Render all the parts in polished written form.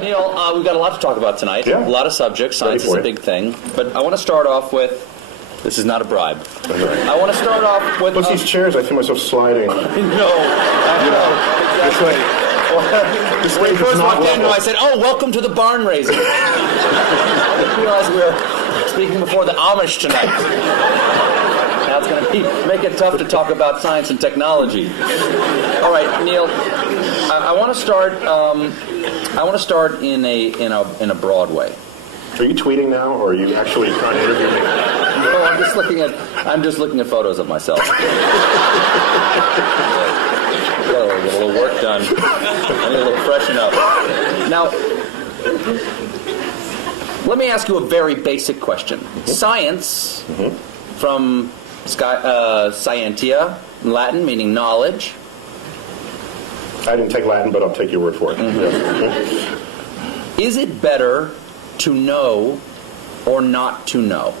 Neil, we've got a lot to talk about tonight. Yeah. A lot of subjects. Science is a big thing. But I want to start off with, this is not a bribe. I want to start off with... Plus these chairs, I see myself sliding. No. Exactly. When we first walked in, I said, oh, welcome to the barn raising. I realized we were speaking before the Amish tonight. Now it's going to make it tough to talk about science and technology. All right, Neil, I want to start. I want to start in a broad way. Are you tweeting now, or are you actually trying to interview me? No, I'm just looking at photos of myself. Get a little work done. I need a little freshen up. Now, let me ask you a very basic question. Science, from scientia, Latin, meaning knowledge. I didn't take Latin, but I'll take your word for it. Is it better to know or not to know?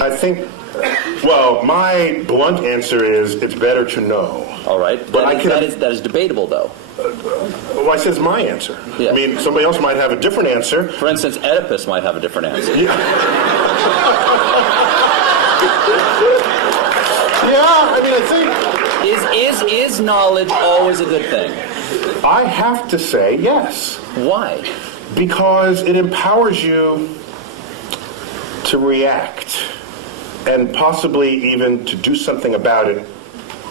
I think, well, my blunt answer is it's better to know. All right. But that is debatable, though. Well, I said it's my answer. Yeah. I mean, somebody else might have a different answer. For instance, Oedipus might have a different answer. Yeah, I mean, I think... Is knowledge always a good thing? I have to say yes. Why? Because it empowers you to react and possibly even to do something about it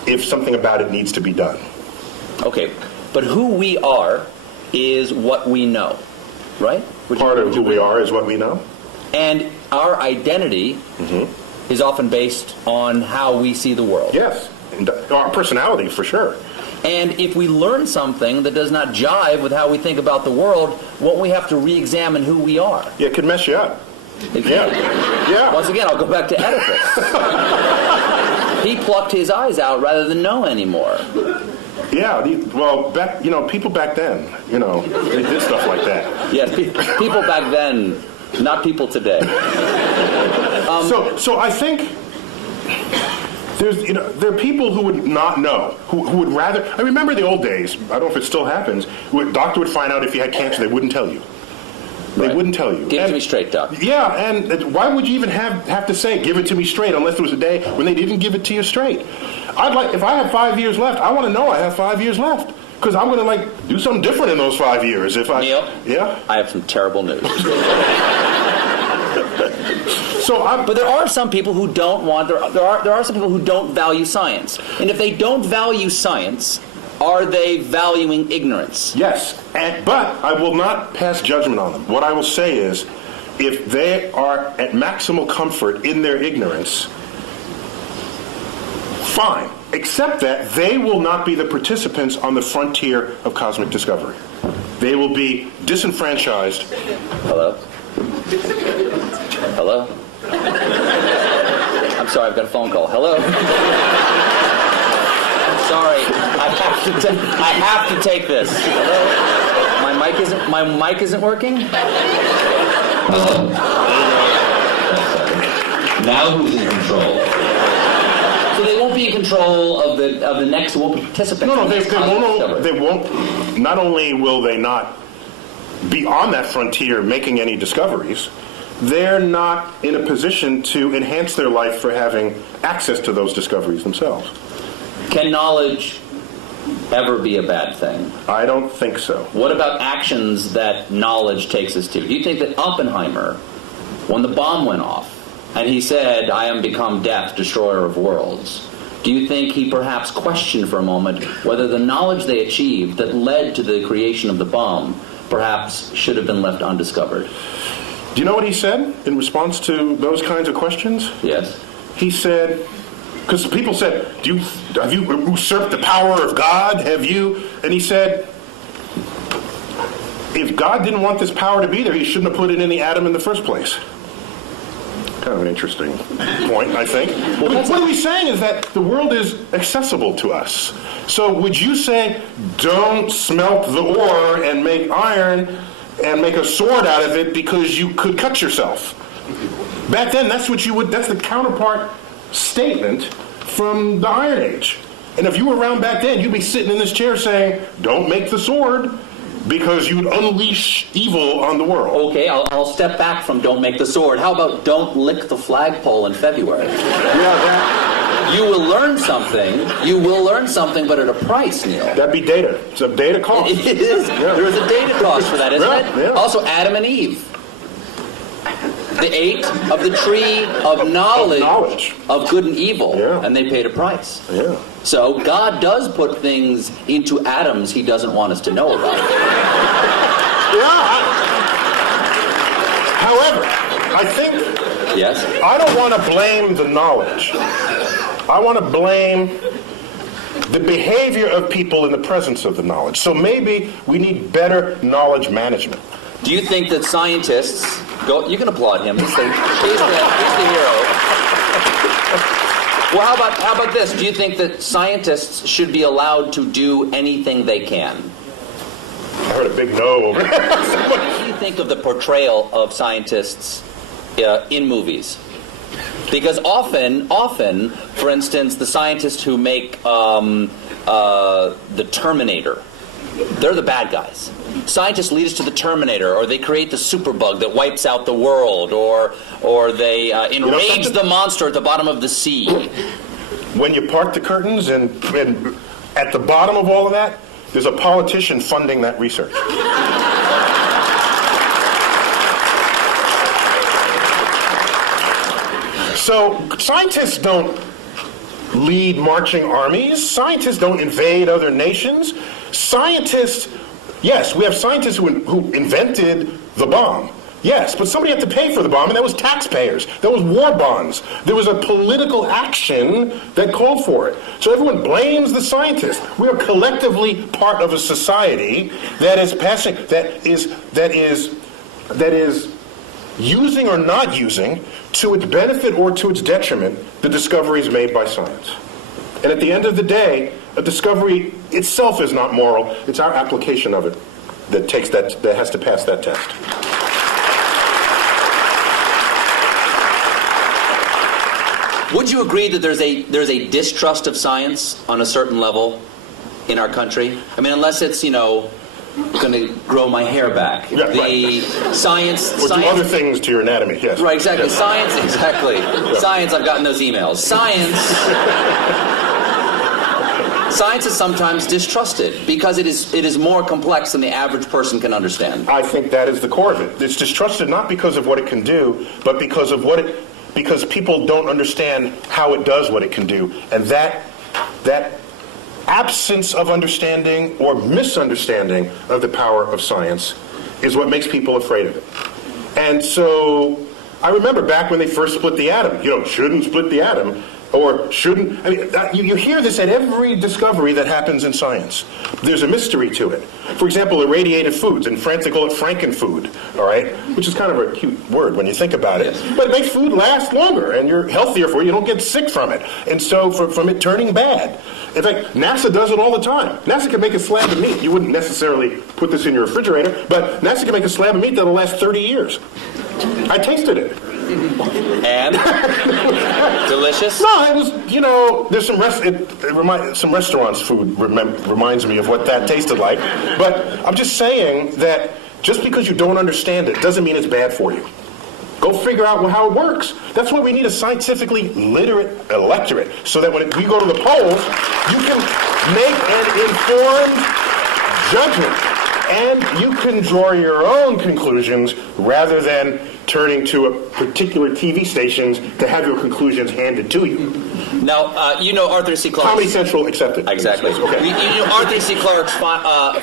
if something about it needs to be done. Okay, but who we are is what we know, right? Part of who we are is what we know. And our identity is often based on how we see the world. Yes, and our personality for sure. And if we learn something that does not jive with how we think about the world, won't we have to re-examine who we are? Yeah, it could mess you up. Yeah. Once again, I'll go back to Oedipus. He plucked his eyes out rather than know anymore. Yeah, well, people back then, they did stuff like that. Yes, people back then, not people today. So I think there are people who would not know, who would rather. I remember the old days. I don't know if it still happens. A doctor would find out if you had cancer, they wouldn't tell you. They wouldn't tell you. Give it to me straight, Doc. Yeah, and why would you even have to say give it to me straight unless there was a day when they didn't give it to you straight? If I have 5 years left, I want to know I have 5 years left. Because I'm going to do something different in those 5 years. Neil, yeah? I have some terrible news. But there are some people who don't want. There are some people who don't value science. And if they don't value science, are they valuing ignorance? Yes, but I will not pass judgment on them. What I will say is, if they are at maximal comfort in their ignorance, fine. Except that they will not be the participants on the frontier of cosmic discovery. They will be disenfranchised. Hello? Hello? I'm sorry, I've got a phone call. Hello? Sorry, I have to take this. Hello? My mic isn't working? Hello? Now who's in control? So they won't be in control of the next participant. No, they won't. Not only will they not be on that frontier making any discoveries, they're not in a position to enhance their life for having access to those discoveries themselves. Can knowledge ever be a bad thing? I don't think so. What about actions that knowledge takes us to? Do you think that Oppenheimer, when the bomb went off, and he said, I am become death, destroyer of worlds, do you think he perhaps questioned for a moment whether the knowledge they achieved that led to the creation of the bomb perhaps should have been left undiscovered? Do you know what he said in response to those kinds of questions? Yes. He said, because people said, have you usurped the power of God? Have you? And he said, if God didn't want this power to be there, he shouldn't have put it in the atom in the first place. Kind of an interesting point, I think. What are we saying is that the world is accessible to us. So would you say, don't smelt the ore and make iron and make a sword out of it because you could cut yourself? Back then, that's the counterpart statement from the Iron Age. And if you were around back then, you'd be sitting in this chair saying, don't make the sword, because you'd unleash evil on the world. Okay, I'll step back from don't make the sword. How about don't lick the flagpole in February? Yeah, You will learn something. You will learn something, but at a price, Neil. that'd be data. It's a data cost. It is. Yeah. There is a data cost for that, isn't Yeah, it? yeah. Also, Adam and Eve. They ate of the tree of knowledge of good and evil, Yeah. and they paid a price. Yeah. So God does put things into atoms He doesn't want us to know about. However, I think Yes? I don't want to blame the knowledge. I want to blame the behavior of people in the presence of the knowledge. So maybe we need better knowledge management. Do you think that scientists go? You can applaud him. He's the hero. Well, how about this? Do you think that scientists should be allowed to do anything they can? I heard a big no over there. What do you think of the portrayal of scientists in movies? Because often, for instance, the scientists who make the Terminator, they're the bad guys. Scientists lead us to the Terminator, or they create the superbug that wipes out the world, or they enrage the monster at the bottom of the sea. When you part the curtains and at the bottom of all of that, there's a politician funding that research. So scientists don't lead marching armies. Scientists don't invade other nations. Scientists, yes, we have scientists who invented the bomb. Yes, but somebody had to pay for the bomb, and that was taxpayers. That was war bonds. There was a political action that called for it. So everyone blames the scientists. We are collectively part of a society that is using or not using, to its benefit or to its detriment, the discoveries made by science. And at the end of the day, a discovery itself is not moral. It's our application of it that has to pass that test. Would you agree that there's a distrust of science on a certain level in our country? I mean, unless it's, going to grow my hair back. Yeah, Science... Or do other things to your anatomy, yes. Right, exactly. Yes. Science, exactly. Yeah. Science, I've gotten those emails. Science is sometimes distrusted because it is more complex than the average person can understand. I think that is the core of it. It's distrusted not because of what it can do, but because people don't understand how it does what it can do. And that absence of understanding or misunderstanding of the power of science is what makes people afraid of it. And so I remember back when they first split the atom, shouldn't split the atom, or shouldn't, you hear this at every discovery that happens in science. There's a mystery to it. For example, irradiated foods, in France they call it frankenfood, all right? Which is kind of a cute word when you think about it. Yes. But it makes food last longer, and you're healthier for it, you don't get sick from it. And so from it turning bad. In fact, NASA does it all the time. NASA can make a slab of meat. You wouldn't necessarily put this in your refrigerator, but NASA can make a slab of meat that'll last 30 years. I tasted it. And? Delicious? No, it was, there's some restaurants' food reminds me of what that tasted like. But I'm just saying that just because you don't understand it doesn't mean it's bad for you. Go figure out how it works. That's why we need a scientifically literate electorate, so that when we go to the polls, you can make an informed judgment. And you can draw your own conclusions rather than turning to a particular TV stations to have your conclusions handed to you. Now, Arthur C. Clarke. Comedy Central accepted. Exactly. Okay. You know Arthur C. Clarke's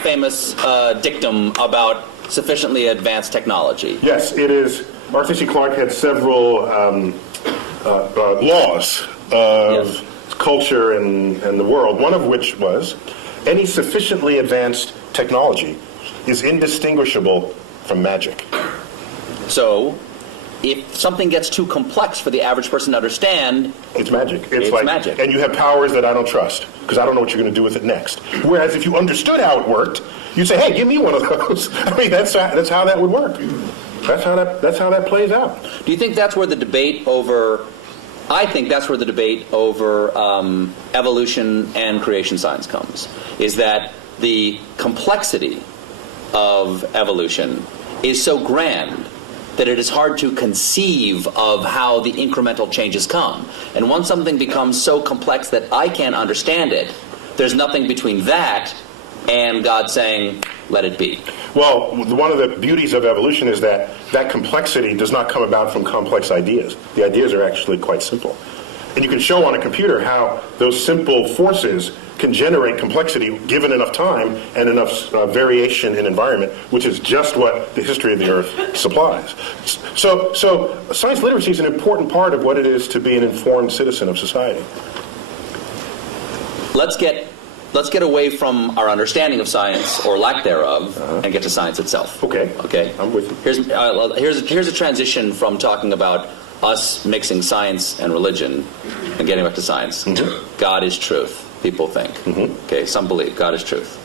famous dictum about sufficiently advanced technology. Yes, it is. Arthur C. Clarke had several laws of culture and the world, one of which was any sufficiently advanced technology is indistinguishable from magic. So, if something gets too complex for the average person to understand, it's magic. It's like magic. And you have powers that I don't trust, because I don't know what you're going to do with it next. Whereas if you understood how it worked, you'd say, hey, give me one of those. I mean, that's how that would work. That's how that plays out. Do you think that's where the debate over I think that's where the debate over evolution and creation science comes, is that the complexity of evolution is so grand that it is hard to conceive of how the incremental changes come. And once something becomes so complex that I can't understand it, there's nothing between that and God saying, let it be. Well, one of the beauties of evolution is that that complexity does not come about from complex ideas. The ideas are actually quite simple. And you can show on a computer how those simple forces can generate complexity given enough time and enough variation in environment, which is just what the history of the Earth supplies. So science literacy is an important part of what it is to be an informed citizen of society. Let's get away from our understanding of science, or lack thereof, and get to science itself. Okay. Okay. I'm with you. Here's a transition from talking about us mixing science and religion and getting back to science. Mm-hmm. God is truth, people think. Mm-hmm. Okay, some believe God is truth.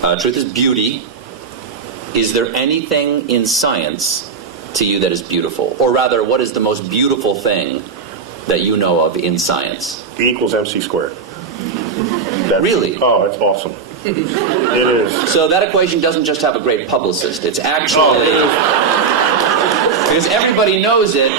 Truth is beauty. Is there anything in science to you that is beautiful? Or rather, what is the most beautiful thing that you know of in science? E equals MC squared. Really? Oh, it's awesome. It is. So that equation doesn't just have a great publicist. It's actually... Because everybody knows it,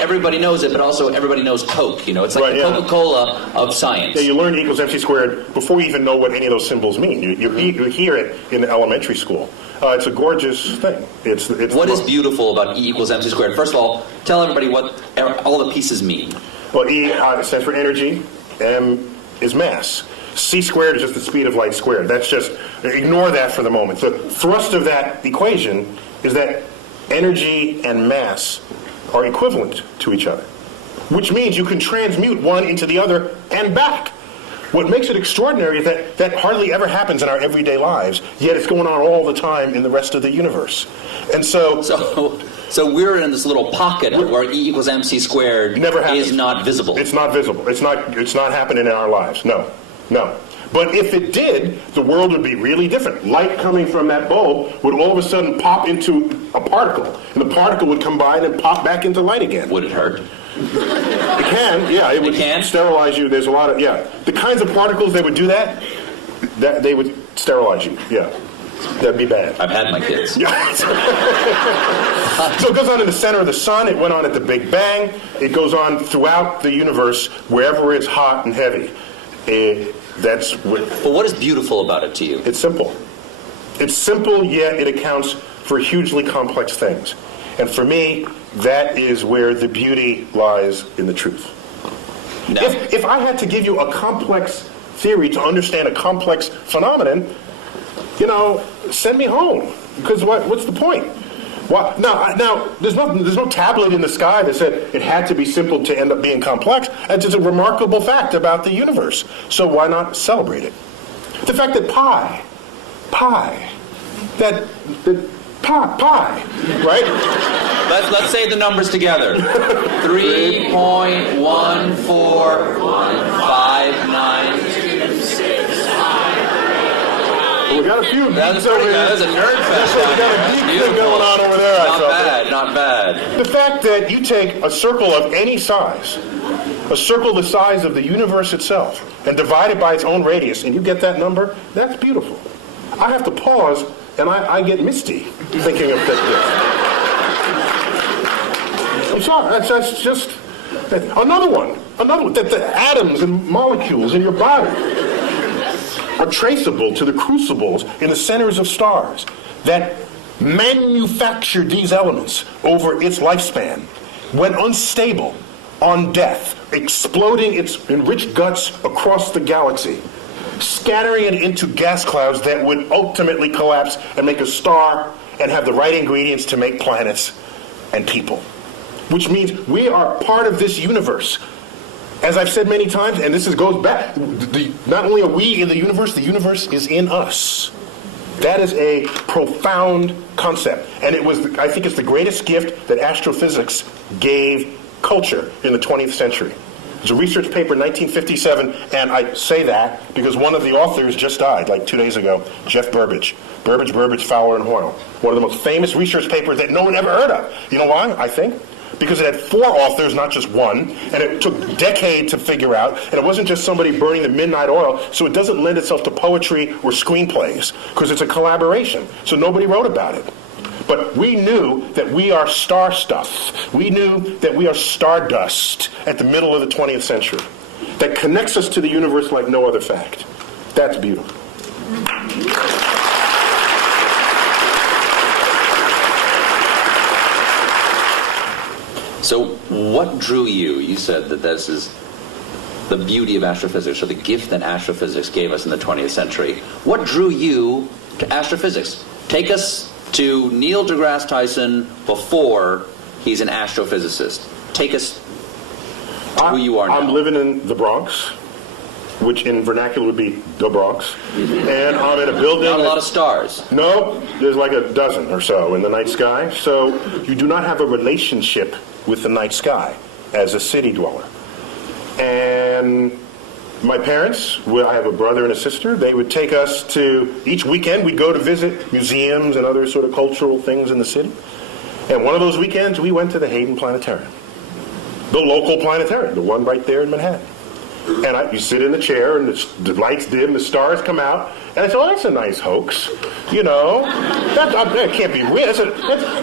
but also everybody knows Coke. It's like the Coca-Cola of science. Yeah, you learn E equals MC squared before you even know what any of those symbols mean. You hear it in elementary school. It's a gorgeous thing. It's what is beautiful about E equals MC squared? First of all, tell everybody what all the pieces mean. Well, E stands for energy. M is mass. C squared is just the speed of light squared. That's just, ignore that for the moment. The thrust of that equation is that energy and mass are equivalent to each other, which means you can transmute one into the other and back. What makes it extraordinary is that that hardly ever happens in our everyday lives, yet it's going on all the time in the rest of the universe. And so we're in this little pocket where E equals MC squared is not visible. It's not visible. It's not happening in our lives. No. But if it did, the world would be really different. Light coming from that bulb would all of a sudden pop into a particle, and the particle would combine and pop back into light again. Would it hurt? It can, yeah. It would sterilize you. There's a lot of, the kinds of particles that would do that they would sterilize you, yeah. That'd be bad. I've had my kids. Yeah. So it goes on in the center of the sun. It went on at the Big Bang. It goes on throughout the universe, wherever it's hot and heavy. But what is beautiful about it to you? It's simple. It's simple, yet it accounts for hugely complex things. And for me, that is where the beauty lies in the truth. No. If I had to give you a complex theory to understand a complex phenomenon, send me home. Because what's the point? Now, there's no tablet in the sky that said it had to be simple to end up being complex. It's just a remarkable fact about the universe. So why not celebrate it? The fact that pi, right? Let's say the numbers together. 3.145926. We got a few. That's pretty good. That's a nerd fest. We got a geek thing going on over there. Not bad. The fact that you take a circle of any size, a circle the size of the universe itself, and divide it by its own radius, and you get that number, that's beautiful. I have to pause, and I get misty thinking of this. I'm sorry, that's just another one, that the atoms and molecules in your body are traceable to the crucibles in the centers of stars that manufactured these elements over its lifespan, when unstable, on death, exploding its enriched guts across the galaxy, scattering it into gas clouds that would ultimately collapse and make a star and have the right ingredients to make planets and people. Which means we are part of this universe. As I've said many times, and this goes back, not only are we in the universe is in us. That is a profound concept. And I think it's the greatest gift that astrophysics gave culture in the 20th century. There's a research paper in 1957, and I say that because one of the authors just died, like 2 days ago, Jeff Burbidge. Burbidge, Fowler, and Hoyle. One of the most famous research papers that no one ever heard of. You know why, I think? because it had 4 authors, not just one, and it took a decade to figure out, and it wasn't just somebody burning the midnight oil, so it doesn't lend itself to poetry or screenplays, because it's a collaboration, so nobody wrote about it. But we knew that we are star stuff. We knew that we are stardust at the middle of the 20th century that connects us to the universe like no other fact. That's beautiful. So what drew you? You said that this is the beauty of astrophysics, or the gift that astrophysics gave us in the 20th century. What drew you to astrophysics? Take us to Neil deGrasse Tyson before he's an astrophysicist. Take us to who you are now. I'm living in the Bronx, which in vernacular would be the Bronx. And I'm in a building. Not a lot of stars. No, there's like a dozen or so in the night sky. So you do not have a relationship with the night sky as a city dweller. And my parents, I have a brother and a sister, they would take us to, each weekend we'd go to visit museums and other sort of cultural things in the city. And one of those weekends we went to the Hayden Planetarium, the local planetarium, the one right there in Manhattan. And you sit in the chair, and the lights dim, the stars come out, and I said, "Oh, that's a nice hoax, you know. That can't be real.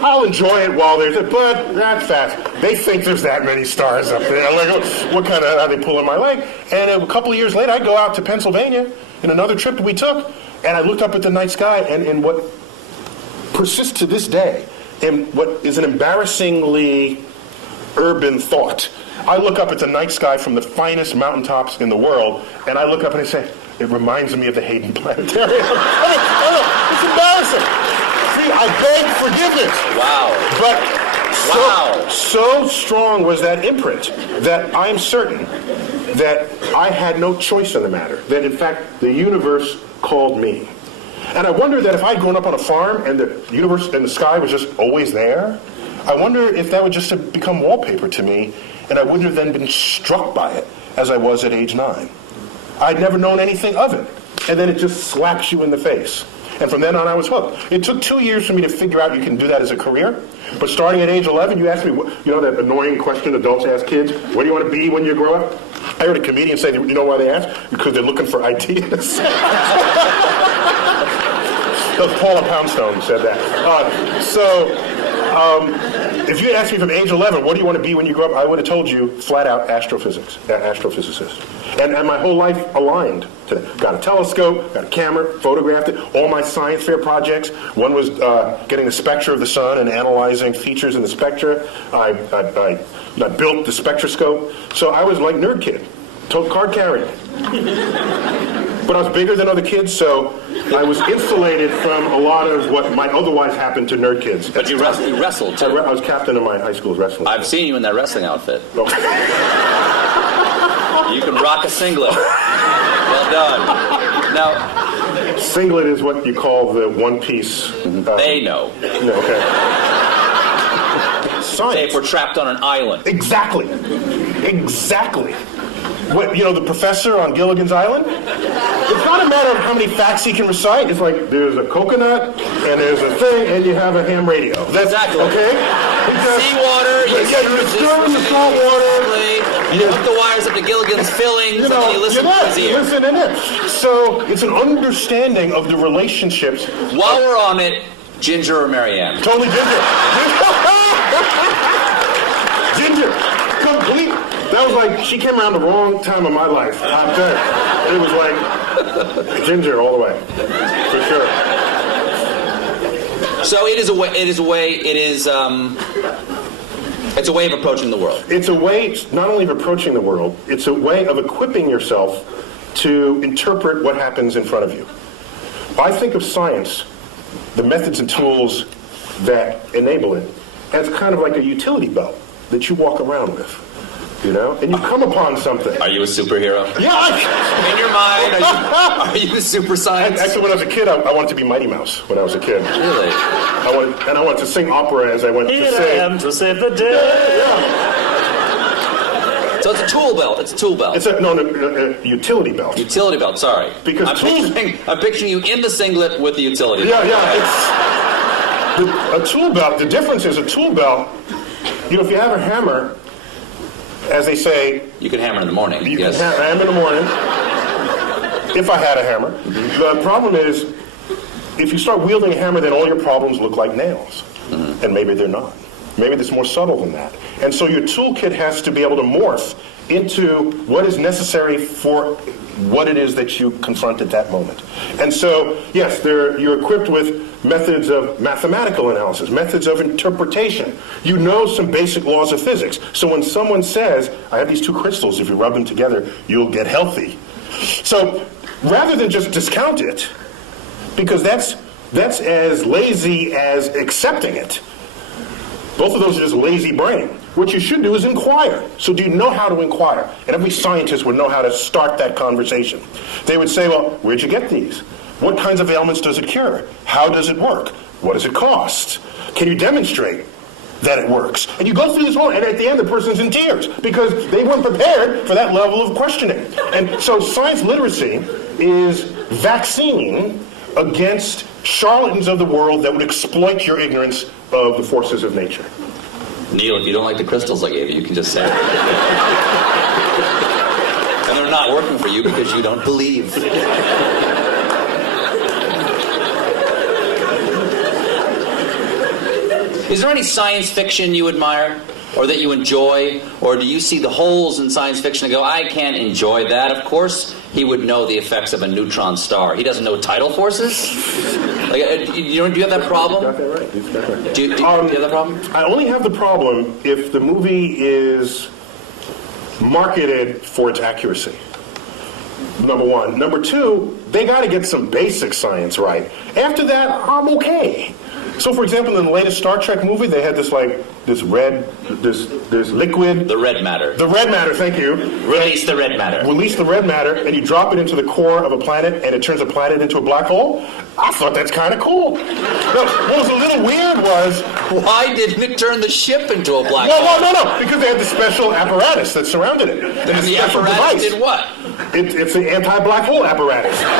I'll enjoy it while there's it, but that's fast. They think there's that many stars up there. Like, what kind of? Are they pulling my leg?" And a couple of years later, I go out to Pennsylvania in another trip that we took, and I looked up at the night sky, and what persists to this day, and what is an embarrassingly urban thought. I look up at the night sky from the finest mountaintops in the world, and I look up and I say, "It reminds me of the Hayden Planetarium." It's embarrassing. See, I beg forgiveness. Wow. But so strong was that imprint that I'm certain that I had no choice in the matter. That, in fact, the universe called me. And I wonder that if I'd grown up on a farm and the universe and the sky was just always there, I wonder if that would just have become wallpaper to me, and I wouldn't have then been struck by it as I was at age 9. I'd never known anything of it. And then it just slaps you in the face. And from then on, I was hooked. It took 2 years for me to figure out you can do that as a career. But starting at age 11, you asked me, you know that annoying question adults ask kids, what do you want to be when you grow up? I heard a comedian say, you know why they ask? Because they're looking for ideas. Paula Poundstone said that. If you asked me from age 11, what do you want to be when you grow up? I would have told you flat out astrophysicist. And my whole life aligned to that. Got a telescope, got a camera, photographed it. All my science fair projects. One was getting the spectra of the sun and analyzing features in the spectra. I built the spectroscope. So I was like nerd kid, card carrying. But I was bigger than other kids, so I was insulated from a lot of what might otherwise happen to nerd kids. But you wrestled too. I was captain of my high school's wrestling team. I've seen you in that wrestling outfit. Okay. You can rock a singlet. Well done. Now, singlet is what you call the one-piece. They know. No, okay. Science. Say if we're trapped on an island. Exactly. What, you know, the professor on Gilligan's Island? It's not a matter of how many facts he can recite. It's like there's a coconut, and there's a thing, and you have a ham radio. That's exactly. Okay? Seawater, you stir in the salt water. You hook the wires up to Gilligan's fillings, and then you listen to his ear. Listen in it. So it's an understanding of the relationships. While we're on it, Ginger or Marianne? Totally Ginger. Ginger. Complete. That was like, she came around the wrong time of my life. I'm telling you. It was like Ginger all the way. For sure. So it's a way of approaching the world. It's a way not only of approaching the world, it's a way of equipping yourself to interpret what happens in front of you. I think of science, the methods and tools that enable it, as kind of like a utility belt that you walk around with. You know, and you come upon something. Are you a superhero? Yeah. In your mind, are you a super science? Actually, when I was a kid, I wanted to be Mighty Mouse. When I was a kid, really, I wanted to sing opera as I went to sing. I am to save the day. Yeah. So it's a tool belt. It's a tool belt. It's a utility belt. Utility belt. Sorry. Because I'm picturing you in the singlet with the utility belt. Yeah. It's a tool belt. The difference is a tool belt. if you have a hammer, as they say, You can hammer in the morning. you Yes. can hammer in the morning. If I had a hammer. The problem is, if you start wielding a hammer, then all your problems look like nails. And maybe they're not. Maybe it's more subtle than that. And so your toolkit has to be able to morph into what is necessary for what it is that you confront at that moment. And so, yes, you're equipped with methods of mathematical analysis, methods of interpretation. You know some basic laws of physics. So when someone says, I have these two crystals, if you rub them together, you'll get healthy. So rather than just discount it, because that's as lazy as accepting it. Both of those are just lazy brain. What you should do is inquire. So do you know how to inquire? And every scientist would know how to start that conversation. They would say, well, where'd you get these? What kinds of ailments does it cure? How does it work? What does it cost? Can you demonstrate that it works? And you go through this whole, and at the end the person's in tears because they weren't prepared for that level of questioning. And so science literacy is vaccine against charlatans of the world that would exploit your ignorance of the forces of nature. Neil, if you don't like the crystals I gave you, you can just say it. And they're not working for you because you don't believe. Is there any science fiction you admire or that you enjoy? Or do you see the holes in science fiction and go, I can't enjoy that? Of course he would know the effects of a neutron star. He doesn't know tidal forces? Like, do you have that problem? Got that right. You've got that right. Do you have that problem? I only have the problem if the movie is marketed for its accuracy. Number one. Number two, they got to get some basic science right. After that, I'm okay. So, for example, in the latest Star Trek movie, they had this liquid. The red matter. The red matter, thank you. Release the red matter. Release the red matter, and you drop it into the core of a planet, and it turns a planet into a black hole. I thought that's kind of cool. No, what was a little weird was... Why didn't it turn the ship into a black hole? Well, no, because they had the special apparatus that surrounded it. And the apparatus did what? It's the anti-black hole apparatus. I'm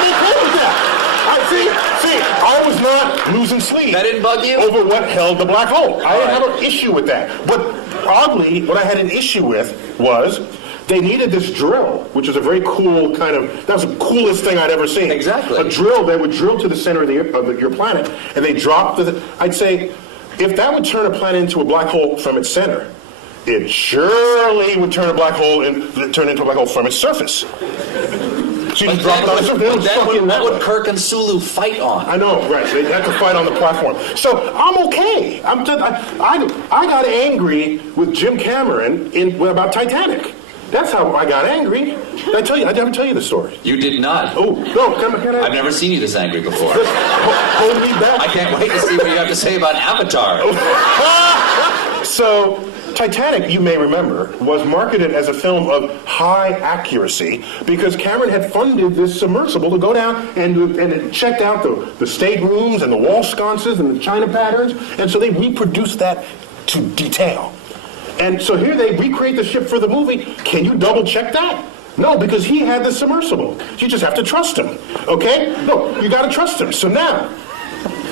okay with that. See, I was not losing sleep. That didn't bug you? Over what held the black hole. I didn't have an issue with that. But oddly, what I had an issue with was they needed this drill, which is a very cool kind of, that was the coolest thing I'd ever seen. Exactly. A drill that would drill to the center of your planet, and they dropped I'd say, if that would turn a planet into a black hole from its center, it surely would turn into a black hole from its surface. So you just drop it on the surface. What would Kirk and Sulu fight on? I know, right. They had to fight on the platform. So I'm okay. I got angry with Jim Cameron about Titanic. That's how I got angry. Did I tell you? I didn't tell you the story. You did not. Oh, no. Can I? I've never seen you this angry before. Hold me back. I can't wait to see what you have to say about Avatar. So, Titanic, you may remember, was marketed as a film of high accuracy because Cameron had funded this submersible to go down and it checked out the staterooms and the wall sconces and the china patterns, and so they reproduced that to detail. And so here they recreate the ship for the movie. Can you double check that? No, because he had the submersible. You just have to trust him, okay? No, you got to trust him. So now,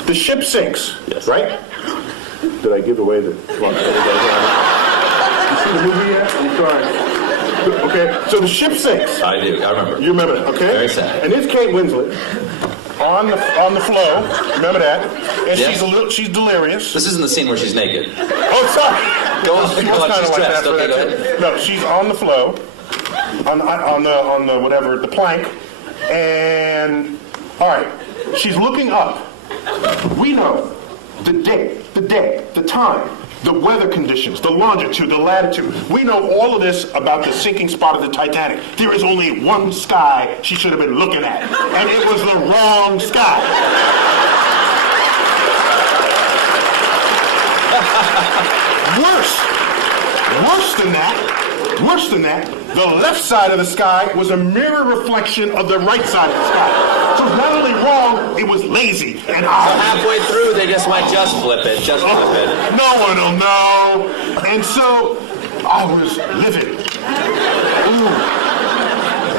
the ship sinks, yes. Right? Did I give away the... Well, you see the movie yet? I'm sorry. Okay, so the ship sinks. I do, I remember. You remember that, okay? Very sad. And it's Kate Winslet on the flow. Remember that? And yes. she's delirious. This isn't the scene where she's naked. Oh, sorry. Go on, she's dressed. Okay, go ahead. No, she's on the flow, on the whatever, the plank, and all right, she's looking up. We know the day, the time, the weather conditions, the longitude, the latitude. We know all of this about the sinking spot of the Titanic. There is only one sky she should have been looking at, and it was the wrong sky. Worse than that, the left side of the sky was a mirror reflection of the right side of the sky. So it's not only wrong, it was lazy and odd. So halfway through, they just went, just flip it. No one will know. And so I was livid. Ooh.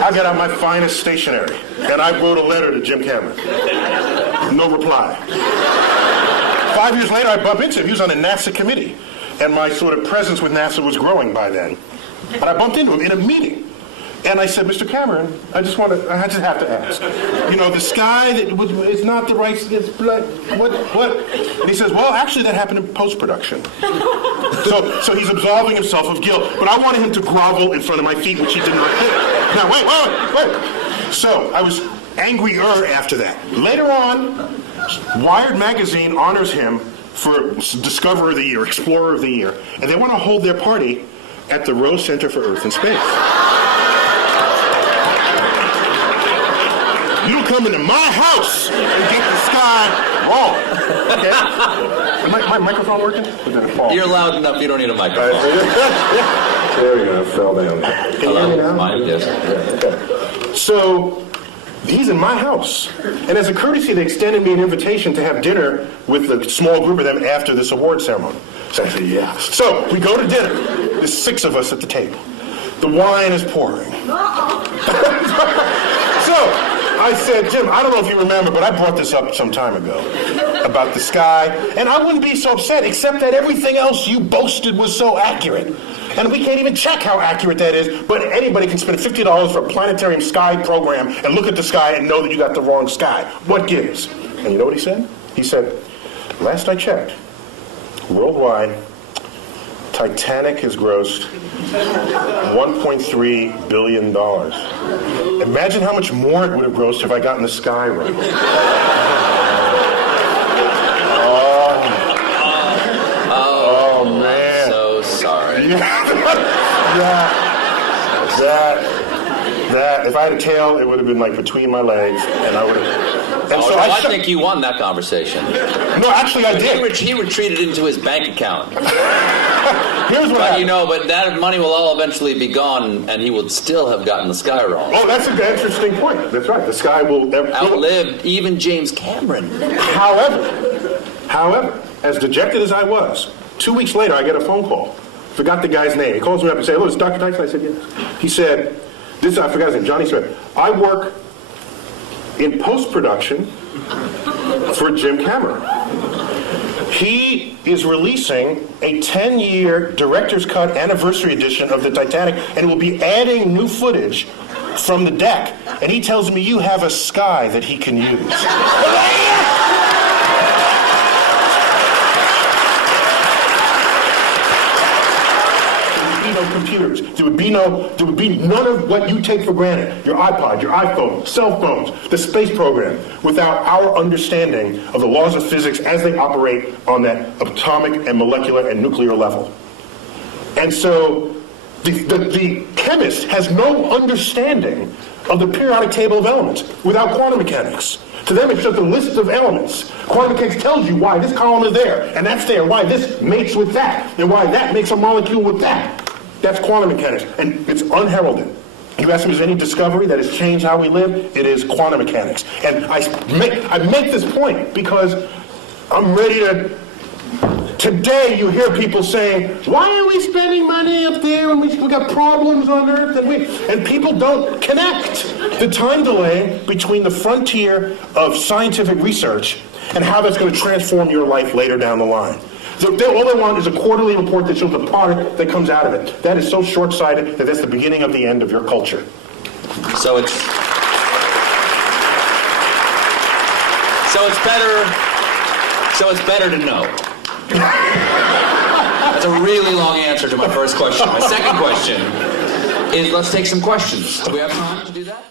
I got out my finest stationery, and I wrote a letter to Jim Cameron. No reply. 5 years later, I bump into him. He was on a NASA committee. and my sort of presence with NASA was growing by then. And I bumped into him in a meeting. And I said, Mr. Cameron, I just have to ask. You know, the sky is not the right, it's black, what? And he says, well, actually that happened in post-production. So he's absolving himself of guilt, but I wanted him to grovel in front of my feet, which he did not do. Now, wait. So I was angrier after that. Later on, Wired magazine honors him for Discoverer of the Year, Explorer of the Year, and they want to hold their party at the Rose Center for Earth and Space. You don't come into my house and get the sky wrong. Okay? Is my microphone working? Or did it fall? You're loud enough, you don't need a microphone. There we go, it fell down. Can you hear me now? Mine, yes. Okay. So, he's in my house. And as a courtesy, they extended me an invitation to have dinner with a small group of them after this award ceremony. So I said, yeah. So, we go to dinner. There's 6 of us at the table. The wine is pouring. So, I said, Jim, I don't know if you remember, but I brought this up some time ago about the sky, and I wouldn't be so upset, except that everything else you boasted was so accurate. And we can't even check how accurate that is, but anybody can spend $50 for a planetarium sky program and look at the sky and know that you got the wrong sky. What gives? And you know what he said? He said, last I checked, worldwide, Titanic has grossed $1.3 billion. Imagine how much more it would have grossed if I got in the sky right. Oh, man. I'm so sorry. That, if I had a tail, it would have been like between my legs, and I would have... And so I think you won that conversation. No, actually I did. He retreated into his bank account. Here's what happened. You know, but that money will all eventually be gone, and he would still have gotten the sky wrong. Oh, that's an interesting point. That's right. The sky will Outlive even James Cameron. However, as dejected as I was, 2 weeks later I get a phone call. Forgot the guy's name. He calls me up and says, hello, it's Dr. Tyson. I said, yes. He said, I forgot his name, Johnny Smith. I work in post-production for Jim Cameron. He is releasing a 10-year director's cut anniversary edition of the Titanic and will be adding new footage from the deck. And he tells me you have a sky that he can use. No computers. There would be none of what you take for granted. Your iPod, your iPhone, cell phones, the space program, without our understanding of the laws of physics as they operate on that atomic and molecular and nuclear level. And so the chemist has no understanding of the periodic table of elements without quantum mechanics. To them, it's just a list of elements. Quantum mechanics tells you why this column is there, and that's there, why this mates with that, and why that makes a molecule with that. That's quantum mechanics, and it's unheralded. You ask me, is there any discovery that has changed how we live? It is quantum mechanics. And I make this point because I'm ready to... Today you hear people saying, why are we spending money up there when we got problems on Earth? And people don't connect the time delay between the frontier of scientific research and how that's going to transform your life later down the line. All they want is a quarterly report that shows the product that comes out of it. That is so short-sighted that that's the beginning of the end of your culture. So it's better to know. That's a really long answer to my first question. My second question is, let's take some questions. Do we have time to do that?